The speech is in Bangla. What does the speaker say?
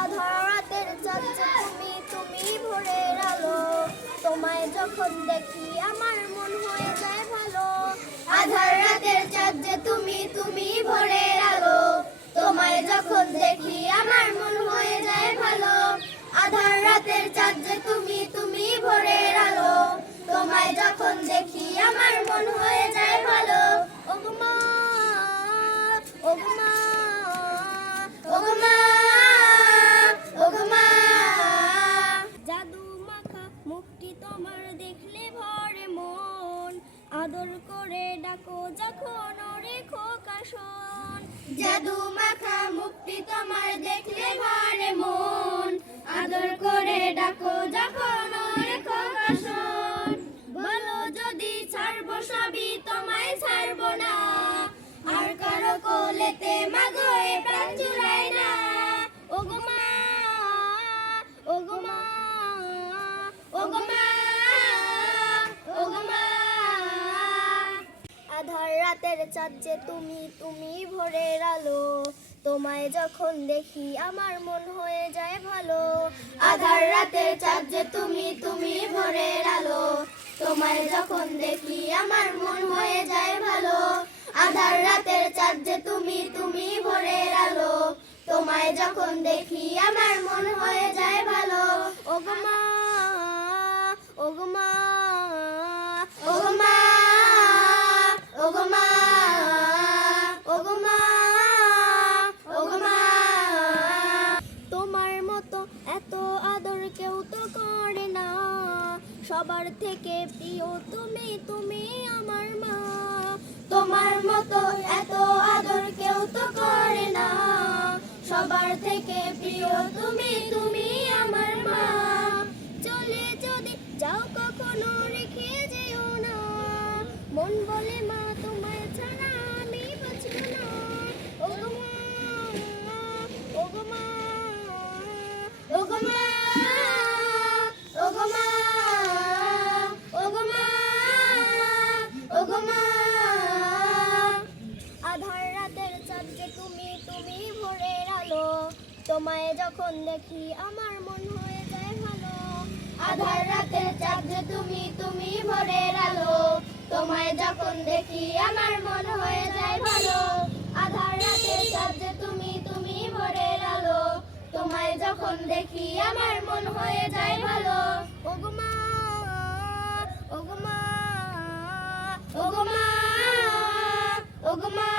আধার রাতের চাঁদ যে তুমি ভোরের আলো, তোমায় যখন দেখি আমার মন হয়ে যায় ভালো। আধার রাতের চাঁদ যে তুমি ভোরের আলো, তোমায় যখন দেখি আমার মন হয়ে যায় ভালো। আধার রাতের চাঁদ যে তুমি ভোরের আলো, তোমায় যখন দেখি আমার মন হয়ে যায় ভালো। ওগো মা, ওগো মা, ওগো মা, ওগো মা। জাদু মাখা মুখটি তোমার দেখলে ভরে মন, আদর করে ডাকো যখন ওরে খোকা শোন। জাদু মাখা মুখটি তোমার দেখলে ভরে মন, আদর করে ডাকো যখন ওরে খোকা শোন। বলো যদি ছাড়বো সবই তোমায় ছাড়বো না, আর কারো কোলেতে মাগো এ প্রাণ জুড়াই না। ওগো মা, ওগো মা, ওগো মা, ওগো মা। আধার রাতের চাঁদ যে তুমি ভোরের আলো, তোমায় যখন দেখি আমার মন হয়ে যায় ভালো। আধার রাতের চাঁদ যে তুমি ভোরের আলো, তোমায় যখন দেখি আমার মন হয়ে যায় ভালো। আধার রাতের চাঁদ যে তুমি ভোরের আলো, তোমায় যখন দেখি আমার মন হয়ে যায় ভালো। ওগো মা, ওগো মা, ওগো মা, ওগো মা, ওগো মা, ওগো মা। তোমার মতো এত আদর কেউ তো করে না, সবার থেকে প্রিয় তুমি আমার মা। তোমার মতো এত আদর কেউ তো করে না, সবার থেকে প্রিয় তুমি আমার মা। চলে যদি যাও কখনো রেখে যেও না, মন বলে মা তোমায় ছাড়া আমি বাঁচব না। ওগো মা, ওগো মা, ওগো মা, ওগো মা, ওগো মা, ওগো মা। আধার রাতের চাঁদ যে তুমি ভোরের আলো, তোমায় যখন দেখি আমার মন হয়ে যায় ভালো। আধার রাতের চাঁদ যে তুমি ভোরের আলো, তোমায় যখন দেখি আমার মন হয়ে যায় ভালো। আধার রাতের চাঁদ যে তুমি ভোরের আলো, তোমায় যখন দেখি আমার মন হয়ে যায় ভালো। ওগো মা, ওগো মা, ওগো মা, ওগো মা।